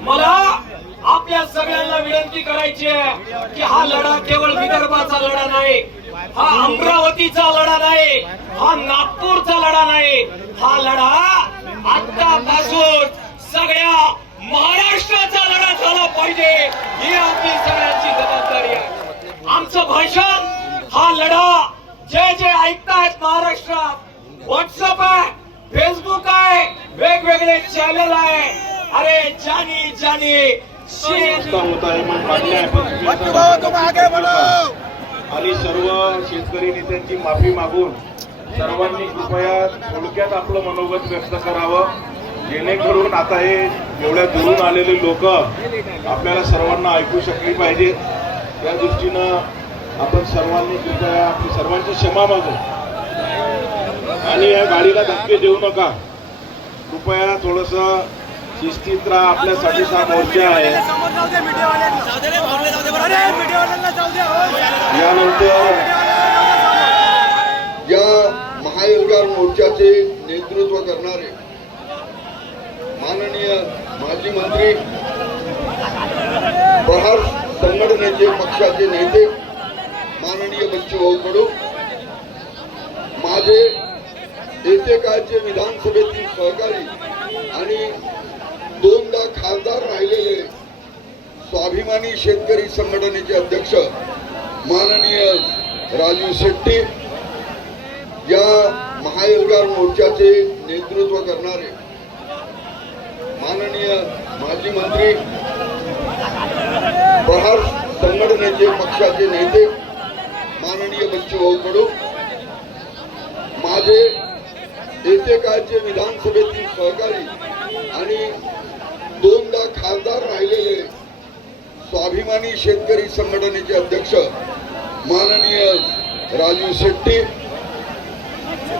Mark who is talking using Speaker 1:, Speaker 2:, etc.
Speaker 1: मला आपल्या सगळ्यांना विनंती करायची आहे की हा लढा केवळ विदर्भाचा लढा नाही हा अमरावतीचा लढा नाही हा नागपूरचा लढा नाही हा लढा आतापासून सगळ्या महाराष्ट्राचा लढा झाला पाहिजे ही आपली सगळ्यांची जबाबदारी आहे. आमचं भाषण हा लढा जे जे ऐकतायत महाराष्ट्रात व्हॉट्सअप आहे फेसबुक आहे वेगवेगळे चॅनल आहे. अरे जानी जानी.
Speaker 2: आणि सर्व शेतकरी नेत्यांची माफी मागून सर्वांनी कृपया थोडक्यात आपलं मनोगत व्यक्त करावं. जेणेकरून आता हे एवढ्या दुरून आलेले लोक आपल्याला सर्वांना ऐकू शकली पाहिजे. त्या दृष्टीनं आपण सर्वांनी कृपया आपली सर्वांची क्षमा मागू. आणि या गाडीला धक्के देऊ नका. कृपया थोडस शिस्तीत राहा आपल्यासाठी हा मोर्चा आहे.
Speaker 3: हो.
Speaker 2: यानंतर
Speaker 4: या महायुगार मोर्चाचे नेतृत्व करणारे माननीय माजी मंत्री प्रहार संघटनेचे पक्षाचे नेते माननीय बच्चूभाऊ कडू माझे येते काळचे विधानसभेतील सहकारी आणि खासदार राहिलेले स्वाभिमानी शेतकरी संघटनेचे अध्यक्ष माननीय राजू शेट्टी या महायोगार मोर्चाचे नेतृत्व करणारे माननीय माजी मंत्री प्रहार संघटनेचे पक्षाचे नेते माननीय बच्चूभाऊ कडू माझे येते काळचे विधानसभेतील सहकारी आणि दोनदा खासदार राहिलेले स्वाभिमानी शेतकरी संघटनेचे अध्यक्ष माननीय राजू शेट्टी